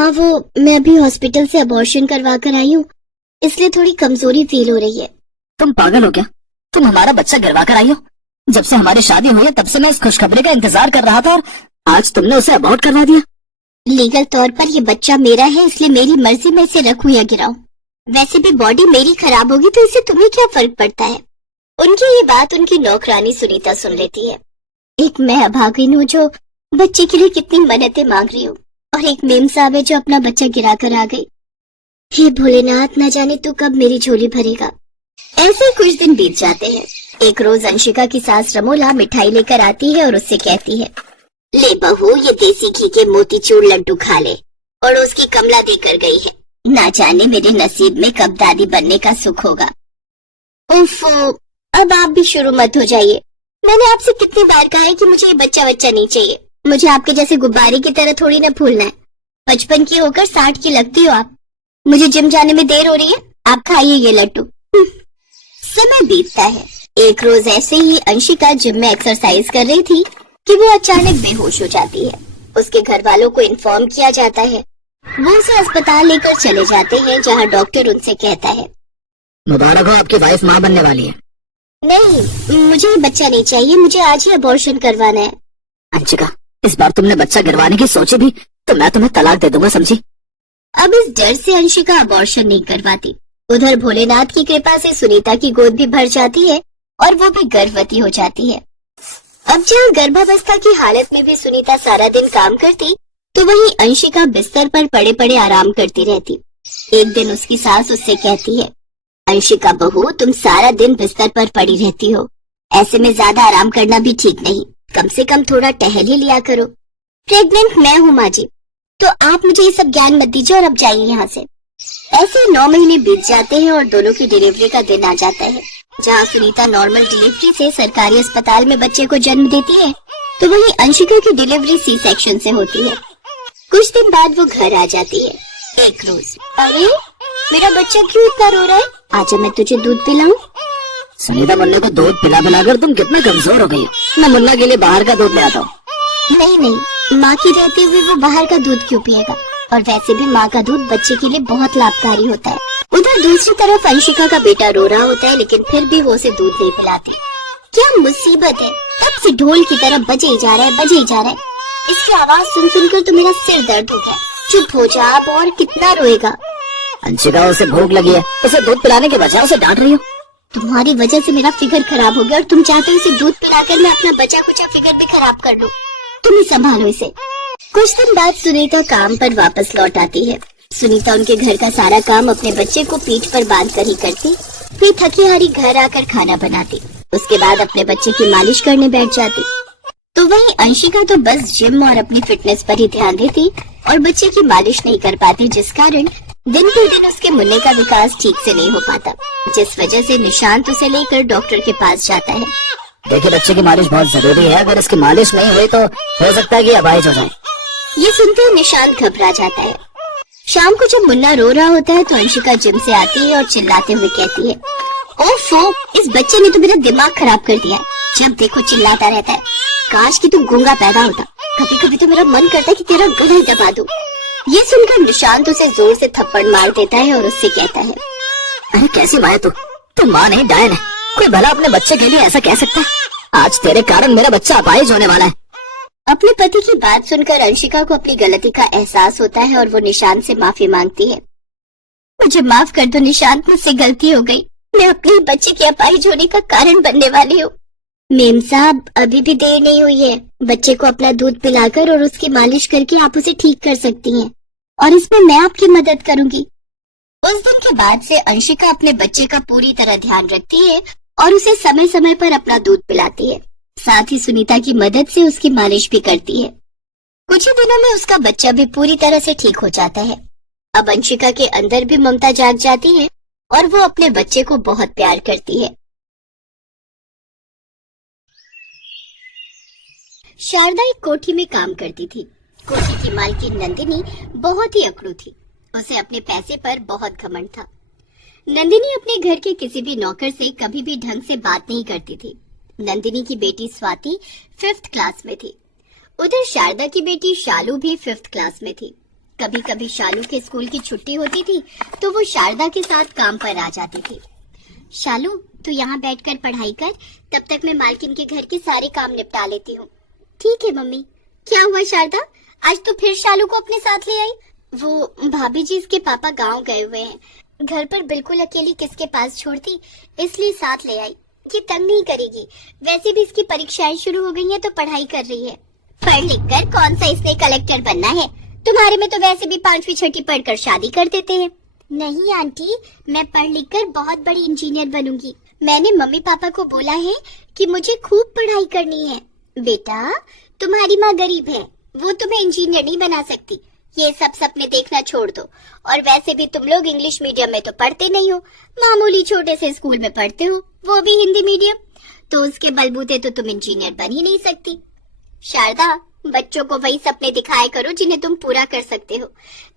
हाँ, वो मैं अभी हॉस्पिटल से अबॉर्शन करवा कर आई हूँ, इसलिए थोड़ी कमजोरी फील हो रही है। तुम पागल हो क्या? तुम हमारा बच्चा गिरवा कर आई हो। जब से हमारी शादी हुई है तब से मैं इस खुशखबरी का इंतजार कर रहा था और आज तुमने उसे अबॉर्ट करवा दिया। लीगल तौर पर ये बच्चा मेरा है, इसलिए मेरी मर्जी में इसे रखूं या गिराऊं। वैसे भी बॉडी मेरी खराब होगी तो इससे तुम्हें क्या फर्क पड़ता है। उनकी ये बात उनकी नौकरानी सुनीता सुन लेती है। एक मैं अभागिन हूँ जो बच्चे के लिए कितनी मन्नतें मांग रही हूँ, और एक मेम साहब है जो अपना बच्चा गिरा कर आ गई। हे भोलेनाथ, न जाने तू कब मेरी झोली भरेगा। ऐसे ही कुछ दिन बीत जाते हैं। एक रोज अंशिका की सास रमोला मिठाई लेकर आती है और उससे कहती है, ले बहू, ये देसी घी के मोतीचूर लड्डू खा ले। और उसकी कमला देकर गई है। ना जाने मेरे नसीब में कब दादी बनने का सुख होगा। उफ, अब आप भी शुरू मत हो जाइए। मैंने आपसे कितनी बार कहा है कि मुझे ये बच्चा नहीं चाहिए। मुझे आपके जैसे गुब्बारे की तरह थोड़ी ना फूलना है। 55 की होकर 60 की लगती हो आप। मुझे जिम जाने में देर हो रही है, आप खाइए ये लड्डू। समय बीतता है। एक रोज ऐसे ही अंशिका जिम में एक्सरसाइज कर रही थी कि वो अचानक बेहोश हो जाती है। उसके घर वालों को इन्फॉर्म किया जाता है। वो उसे अस्पताल लेकर चले जाते हैं, जहाँ डॉक्टर उनसे कहता है, मुबारक हो, आपकी वाइफ माँ बनने वाली है। नहीं, मुझे ये बच्चा नहीं चाहिए, मुझे आज ही अबॉर्शन करवाना है। अंशिका, इस बार तुमने बच्चा गिरवाने की सोची भी तो मैं तुम्हें तलाक दे दूंगा, समझी? अब इस डर से अंशिका अबॉर्शन नहीं करवाती। उधर भोलेनाथ की कृपा से सुनीता की गोद भी भर जाती है और वो भी गर्भवती हो जाती है। अब जहाँ गर्भावस्था की हालत में भी सुनीता सारा दिन काम करती, तो वहीं अंशिका बिस्तर पर पड़े पड़े आराम करती रहती। एक दिन उसकी सास उससे कहती है, अंशिका बहू, तुम सारा दिन बिस्तर पर पड़ी रहती हो, ऐसे में ज्यादा आराम करना भी ठीक नहीं, कम से कम थोड़ा टहल ही लिया करो। प्रेग्नेंट मैं हूँ माँ जी, तो आप मुझे ये सब ज्ञान मत दीजिए और अब जाइए यहाँ से। ऐसे 9 महीने बीत जाते हैं और दोनों की डिलीवरी का दिन आ जाता है। जहाँ सुनीता नॉर्मल डिलीवरी से सरकारी अस्पताल में बच्चे को जन्म देती है, तो वहीं अंशिका की डिलीवरी सी सेक्शन से होती है। कुछ दिन बाद वो घर आ जाती है। एक रोज, अरे मेरा बच्चा क्यों इतना रो रहा है, आजा मैं तुझे दूध पिलाऊं। सुनीता, मुन्ने को दूध पिला पिलाकर तुम कितना कमजोर हो गई हो। मैं मुन्ना के लिए बाहर का दूध ले आता हूँ। नहीं, माँ की रहते हुए वो बाहर का दूध क्यों पिएगा, और वैसे भी माँ का दूध बच्चे के लिए बहुत लाभकारी होता है। उधर दूसरी तरफ अंशिका का बेटा रो रहा होता है, लेकिन फिर भी वो उसे दूध नहीं पिलाती। क्या मुसीबत है, तब से ढोल की तरह बजे ही जा रहा है, बजे ही जा रहा है। इसकी आवाज सुन सुनकर तो मेरा सिर दर्द हो गया। चुप हो जा आप, और कितना रोएगा। अंशिका, उसे भूख लगी है, उसे दूध पिलाने के बजाय उसे डांट रही हो। तुम्हारी वजह से मेरा फिगर खराब हो गया और तुम चाहते हो इसे दूध पिलाकर मैं अपना बचा कुचा फिगर भी खराब कर लूं। तुम ही संभालो इसे। कुछ दिन बाद सुनीता काम पर वापस लौट आती है। सुनीता उनके घर का सारा काम अपने बच्चे को पीठ पर बांध कर ही करती। फिर थकी हारी घर आकर खाना बनाती, उसके बाद अपने बच्चे की मालिश करने बैठ जाती। तो वहीं अंशिका तो बस जिम और अपनी फिटनेस पर ही ध्यान देती और बच्चे की मालिश नहीं कर पाती, जिस कारण दिन पर दिन उसके मुन्ने का विकास ठीक से नहीं हो पाता, जिस वजह से निशांत उसे लेकर डॉक्टर के पास जाता है। देखिए, बच्चे की मालिश बहुत जरूरी है, अगर इसकी मालिश नहीं हुई तो हो सकता है कि अपाहिज हो जाए। ये सुनते ही निशांत घबरा जाता है। शाम को जब मुन्ना रो रहा होता है तो अंशिका जिम से आती है और चिल्लाते हुए कहती है, ओफो, इस बच्चे ने तो मेरा दिमाग खराब कर दिया है, जब देखो चिल्लाता रहता है। काश कि तू गूंगा पैदा होता, कभी कभी तो मेरा मन करता है कि तेरा गला ही दबा दूं। ये सुनकर निशांत उसे जोर से थप्पड़ मार देता है और उससे कहता है, अरे कैसी माँ है तू माँ नहीं डायन है। कोई भला अपने बच्चे के लिए ऐसा कह सकता है? आज तेरे कारण मेरा बच्चा अपाहिज होने वाला है। अपने पति की बात सुनकर अंशिका को अपनी गलती का एहसास होता है और वो निशांत से माफी मांगती है। मुझे माफ कर दो निशांत, मुझसे गलती हो गई, मैं अपने बच्चे के अपाहिज होने का कारण बनने वाली हूँ। मेम साहब, अभी भी देर नहीं हुई है, बच्चे को अपना दूध पिलाकर और उसकी मालिश करके आप उसे ठीक कर सकती हैं, और इसमें मैं आपकी मदद करूंगी। उस दिन के बाद से अंशिका अपने बच्चे का पूरी तरह ध्यान रखती है और उसे समय समय पर अपना दूध पिलाती है, साथ ही सुनीता की मदद से उसकी मालिश भी करती है। कुछ ही दिनों में उसका बच्चा भी पूरी तरह से ठीक हो जाता है। अब अंशिका के अंदर भी ममता जाग जाती है और वो अपने बच्चे को बहुत प्यार करती है। शारदा एक कोठी में काम करती थी। कोठी की मालकिन नंदिनी बहुत ही अकड़ू थी। उसे अपने पैसे पर बहुत घमंड था। नंदिनी अपने घर के किसी भी नौकर से कभी भी ढंग से बात नहीं करती थी। नंदिनी की बेटी स्वाति 5th क्लास में थी। उधर शारदा की बेटी शालू भी 5th क्लास में थी। कभी कभी शालू के स्कूल की छुट्टी होती थी तो वो शारदा के साथ काम पर आ जाती थी। शालू, तू यहाँ बैठकर पढ़ाई कर, तब तक मैं मालकिन के घर के सारे काम निपटा लेती हूँ। ठीक है मम्मी। क्या हुआ शारदा, आज तो फिर शालू को अपने साथ ले आई? वो भाभी जी, इसके पापा गांव गए हुए हैं, घर पर बिल्कुल अकेली किसके पास छोड़ती, इसलिए साथ ले आई। ये तंग नहीं करेगी, वैसे भी इसकी परीक्षाएं शुरू हो गई हैं तो पढ़ाई कर रही है। पढ़ लिख कर कौन सा इसने कलेक्टर बनना है? तुम्हारे में तो वैसे भी 5वीं 6ठी पढ़कर शादी कर देते हैं। नहीं आंटी, मैं पढ़ लिख कर बहुत बड़ी इंजीनियर बनूंगी। मैंने मम्मी पापा को बोला है कि मुझे खूब पढ़ाई करनी है। बेटा, तुम्हारी माँ गरीब है, वो तुम्हें इंजीनियर नहीं बना सकती। ये सब सपने देखना छोड़ दो। और वैसे भी तुम लोग इंग्लिश मीडियम में तो पढ़ते नहीं हो, मामूली छोटे से स्कूल में पढ़ते हो, वो भी हिंदी मीडियम, तो उसके बलबूते तो तुम इंजीनियर बन ही नहीं सकती। शारदा, बच्चों को वही सपने दिखाया करो जिन्हें तुम पूरा कर सकते हो।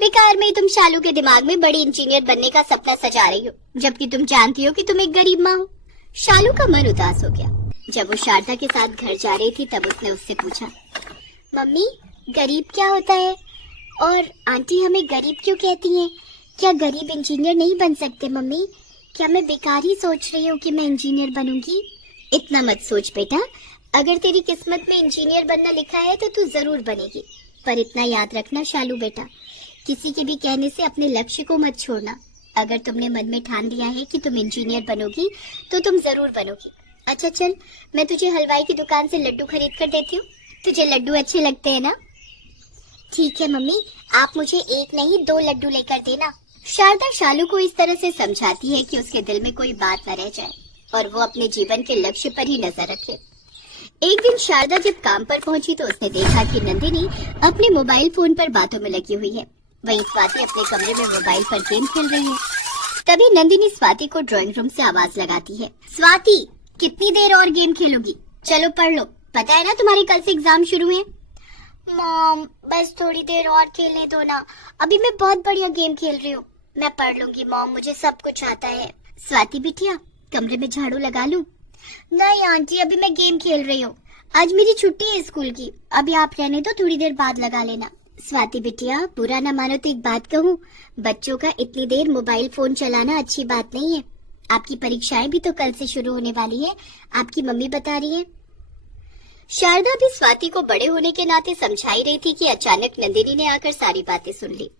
बेकार में तुम शालू के दिमाग में बड़ी इंजीनियर बनने का सपना सजा रही हो, जबकि तुम जानती हो कि तुम एक गरीब माँ हो। शालू का मन उदास हो गया। जब वो शारदा के साथ घर जा रही थी तब उसने उससे पूछा, मम्मी, गरीब क्या होता है? और आंटी हमें गरीब क्यों कहती हैं? क्या गरीब इंजीनियर नहीं बन सकते मम्मी? क्या मैं बेकार ही सोच रही हूँ कि मैं इंजीनियर बनूंगी? इतना मत सोच बेटा, अगर तेरी किस्मत में इंजीनियर बनना लिखा है तो तू जरूर बनेगी। पर इतना याद रखना शालू बेटा, किसी के भी कहने से अपने लक्ष्य को मत छोड़ना। अगर तुमने मन में ठान लिया है कि तुम इंजीनियर बनोगी तो तुम जरूर बनोगी। अच्छा चल, मैं तुझे हलवाई की दुकान से लड्डू खरीद कर देती हूँ। तुझे लड्डू अच्छे लगते हैं ना? ठीक है मम्मी, आप मुझे 1 नहीं 2 लड्डू लेकर देना। शारदा शालू को इस तरह से समझाती है कि उसके दिल में कोई बात न रह जाए और वो अपने जीवन के लक्ष्य पर ही नजर रखे। एक दिन शारदा जब काम पर पहुंची तो उसने देखा कि नंदिनी अपने मोबाइल फोन पर बातों में लगी हुई है। वहीं स्वाति अपने कमरे में मोबाइल पर गेम खेल रही है। तभी नंदिनी स्वाति को ड्राइंग रूम से आवाज लगाती है, स्वाति, कितनी देर और गेम खेलोगी? चलो पढ़ लो, पता है ना तुम्हारे कल से एग्जाम शुरू है। मॉम, बस थोड़ी देर और खेलने दो ना, अभी मैं बहुत बढ़िया गेम खेल रही हूँ। मैं पढ़ लूंगी मॉम, मुझे सब कुछ आता है। स्वाति बिटिया, कमरे में झाड़ू लगा लूं? नहीं आंटी, अभी मैं गेम खेल रही हूँ, आज मेरी छुट्टी है स्कूल की। अभी आप रहने दो, थोड़ी देर बाद लगा लेना। स्वाति बिटिया, बुरा ना मानो तो एक बात कहूँ, बच्चों का इतनी देर मोबाइल फोन चलाना अच्छी बात नहीं है। आपकी परीक्षाएं भी तो कल से शुरू होने वाली है, आपकी मम्मी बता रही है। शारदा भी स्वाति को बड़े होने के नाते समझाई रही थी कि अचानक नंदिनी ने आकर सारी बातें सुन ली।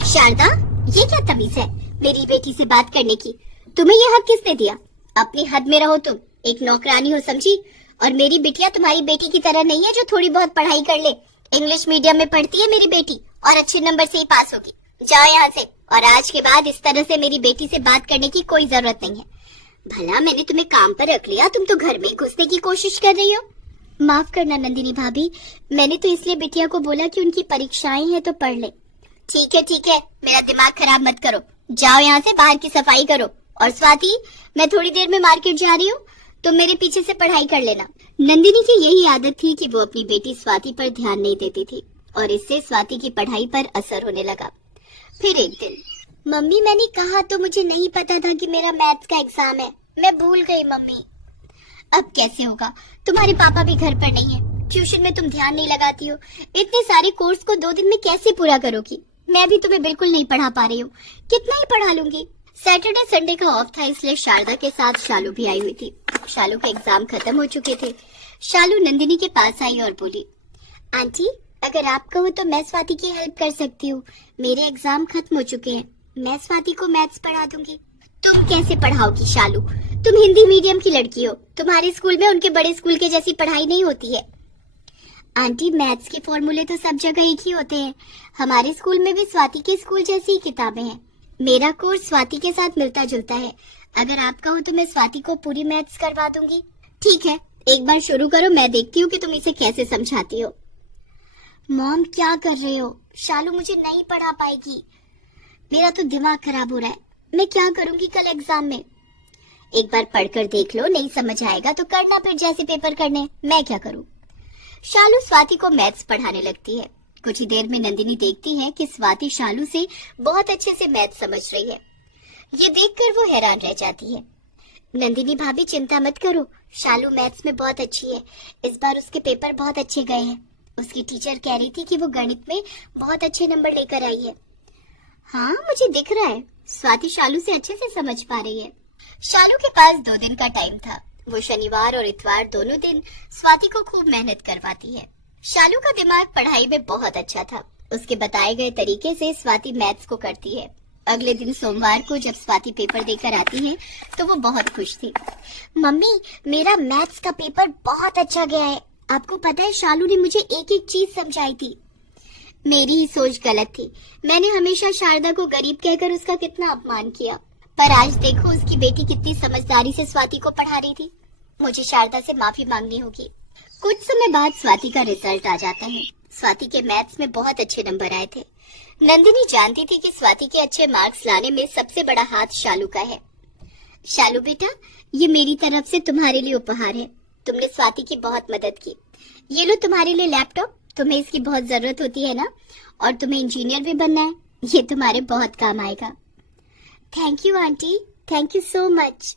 शारदा, ये क्या तमीज है मेरी बेटी से बात करने की? तुम्हें ये हक किसने दिया? अपनी हद में रहो, तुम एक नौकरानी हो समझी। और मेरी बिटिया तुम्हारी बेटी की तरह नहीं है जो थोड़ी बहुत पढ़ाई कर ले। इंग्लिश मीडियम में पढ़ती है मेरी बेटी और अच्छे नंबर से ही पास होगी। जाओ यहाँ से, और आज के बाद इस तरह से मेरी बेटी से बात करने की कोई जरूरत नहीं है। भला मैंने तुम्हें काम पर रख लिया, तुम तो घर में घुसने की कोशिश कर रही हो। माफ करना नंदिनी भाभी, मैंने तो इसलिए बिटिया को बोला कि उनकी परीक्षाएं हैं तो पढ़ ले। ठीक है, मेरा दिमाग खराब मत करो, जाओ यहाँ से, बाहर की सफाई करो। और स्वाति, मैं थोड़ी देर में मार्केट जा रही हूँ, तुम मेरे पीछे से पढ़ाई कर लेना। नंदिनी की यही आदत थी कि वो अपनी बेटी स्वाति पर ध्यान नहीं देती थी और इससे स्वाति की पढ़ाई पर असर होने लगा। फिर एक दिन, मम्मी मैंने कहा तो मुझे नहीं पता था कि मेरा मैथ्स का एग्जाम है, मैं भूल गई मम्मी। अब कैसे होगा, तुम्हारे पापा भी घर पर नहीं है, ट्यूशन में तुम ध्यान नहीं लगाती हो, इतने सारे कोर्स को 2 दिन में कैसे पूरा करोगी? मैं भी तुम्हें बिल्कुल नहीं पढ़ा पा रही हूँ, कितना ही पढ़ा लूंगी। सैटरडे संडे का ऑफ था, इसलिए शारदा के साथ शालू भी आई हुई थी। शालू के एग्जाम खत्म हो चुके थे। शालू नंदिनी के पास आई और बोली, आंटी, अगर आप कहो तो मैं स्वाति की हेल्प कर सकती हूँ, मेरे एग्जाम खत्म हो चुके हैं, मैं स्वाति को मैथ्स पढ़ा दूंगी। तुम कैसे पढ़ाओगी शालू, तुम हिंदी मीडियम की लड़की हो, तुम्हारे स्कूल में उनके बड़े स्कूल के जैसी पढ़ाई नहीं होती है। आंटी, मैथ्स के फॉर्मूले तो सब जगह एक ही होते हैं, हमारे स्कूल में भी स्वाति के स्कूल जैसी ही किताबें हैं। मेरा कोर्स स्वाति के साथ मिलता जुलता है, अगर आप कहो तो मैं स्वाति को पूरी मैथ्स करवा दूंगी। ठीक है, एक बार शुरू करो, मैं देखती हूँ कि तुम इसे कैसे समझाती हो। मॉम क्या कर रहे हो, शालू मुझे नहीं पढ़ा पाएगी, मेरा तो दिमाग खराब हो रहा है, मैं क्या करूंगी कल एग्जाम में। एक बार पढ़कर देख लो, नहीं समझ आएगा तो करना फिर जैसे पेपर करने, मैं क्या करूं। शालू स्वाति को मैथ्स पढ़ाने लगती है। कुछ ही देर में नंदिनी देखती है कि स्वाति शालू से बहुत अच्छे से मैथ्स समझ रही है। ये देखकर वो हैरान रह जाती है। नंदिनी भाभी चिंता मत करो, शालू मैथ्स में बहुत अच्छी है, इस बार उसके पेपर बहुत अच्छे गए हैं। उसकी टीचर कह रही थी कि वो गणित में बहुत अच्छे नंबर लेकर आई है। हाँ, मुझे दिख रहा है। स्वाति शालू से अच्छे से समझ पा रही है। शालू के पास 2 दिन का टाइम था। वो शनिवार और इतवार दोनों दिन स्वाति को खूब मेहनत करवाती है। शालू का दिमाग पढ़ाई में बहुत अच्छा था। उसके बताए गए तरीके से स्वाति मैथ्स को करती है। अगले दिन सोमवार को जब स्वाति पेपर देकर आती है तो वो बहुत खुश थी। मम्मी, मेरा मैथ्स का पेपर बहुत अच्छा गया है। आपको पता है, शालू ने मुझे एक एक चीज समझाई थी। मेरी ही सोच गलत थी। मैंने हमेशा शारदा को गरीब कहकर उसका कितना अपमान किया, पर आज देखो उसकी बेटी कितनी समझदारी से स्वाति को पढ़ा रही थी। मुझे शारदा से माफी मांगनी होगी। कुछ समय बाद स्वाति का रिजल्ट आ जाता है। स्वाति के मैथ्स में बहुत अच्छे नंबर आए थे। नंदिनी जानती थी कि स्वाति के अच्छे मार्क्स लाने में सबसे बड़ा हाथ शालू का है। शालू बेटा, ये मेरी तरफ से तुम्हारे लिए उपहार है। तुमने स्वाति की बहुत मदद की। ये लो तुम्हारे लिए लैपटॉप। तुम्हें इसकी बहुत जरूरत होती है ना, और तुम्हें इंजीनियर भी बनना है। ये तुम्हारे बहुत काम आएगा। Thank you aunty, thank you so much.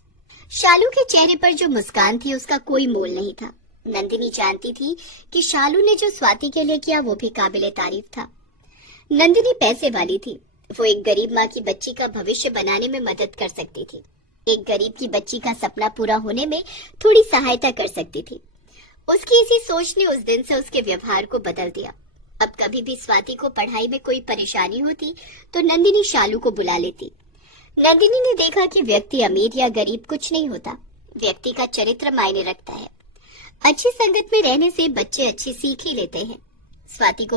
Shalu के चेहरे पर जो मुस्कान थी उसका कोई मोल नहीं था। नंदिनी जानती थी कि शालू ने जो स्वाति के लिए किया वो भी काबिले तारीफ था। नंदिनी पैसे वाली थी। वो एक गरीब माँ की बच्ची का भविष्य बनाने में मदद कर सकती थी। एक गरीब की बच्ची का सपना पूरा होने में थोड़ी सहायता कर सकती थी। उसकी इसी सोच ने उस दिन से उसके व्यवहार को बदल दिया। अब कभी भी स्वाति को पढ़ाई में कोई परेशानी होती तो नंदिनी शालू को बुला लेती। नंदिनी ने देखा कि व्यक्ति अमीर या गरीब कुछ नहीं होता, व्यक्ति का चरित्र मायने रखता है। अच्छी संगत में रहने से बच्चे अच्छी सीख ही लेते हैं। स्वाति को